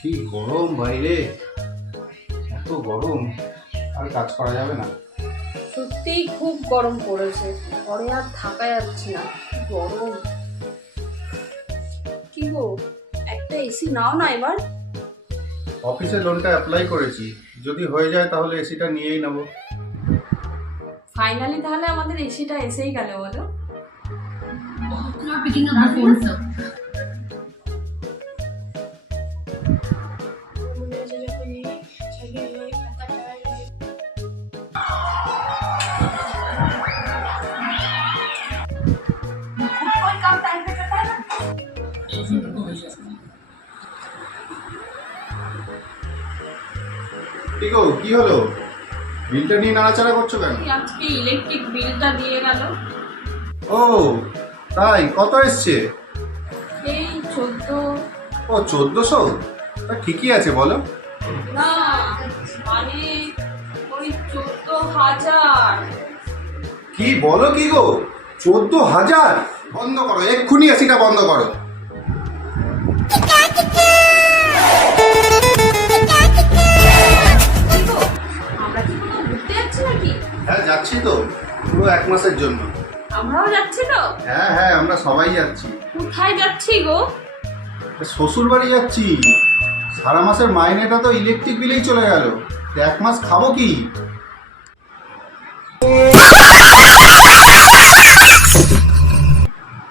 কি গরম বাইরে, এত গরম আর কাজ করা যাবে না। সত্যিই খুব গরম পড়েছে, ঘরে আর থাকা যাচ্ছে না, গরম। কি গো, একটা এসি নাও না এবার। অফিসে লোনটা অ্যাপ্লাই করেছি, যদি হয়ে যায় তাহলে এসিটা নিয়েই নেবো। ফাইনালি তাহলে আমাদের এসিটা এসেই গেল বলো। কি গো, কি হলো? বিলটা নিয়ে নাড়াচাড়া করছো কেন? আজকে ইলেকট্রিক বিলটা দিয়ে গেল। ও তাই, কত এসছে? এই 14। ও 1400? তা ঠিকই আছে বলো। না মানে ওই 14,000। কি বলো কি গো, 14,000? বন্ধ করো, এক্ষুনি এসিটা বন্ধ করো। আমরা কি কোথাও ঘুরতে যাচ্ছি নাকি? হ্যাঁ যাচ্ছি তো, পুরো 1 মাসের জন্য। আমরাও যাচ্ছি তো। হ্যাঁ হ্যাঁ, আমরা সবাই যাচ্ছি। কোথায় যাচ্ছি গো? শ্বশুর বাড়ি যাচ্ছি। সারা মাসের মাইনেটা তো ইলেকট্রিক বিলেই চলে গেল, 1 মাস খাবো কি?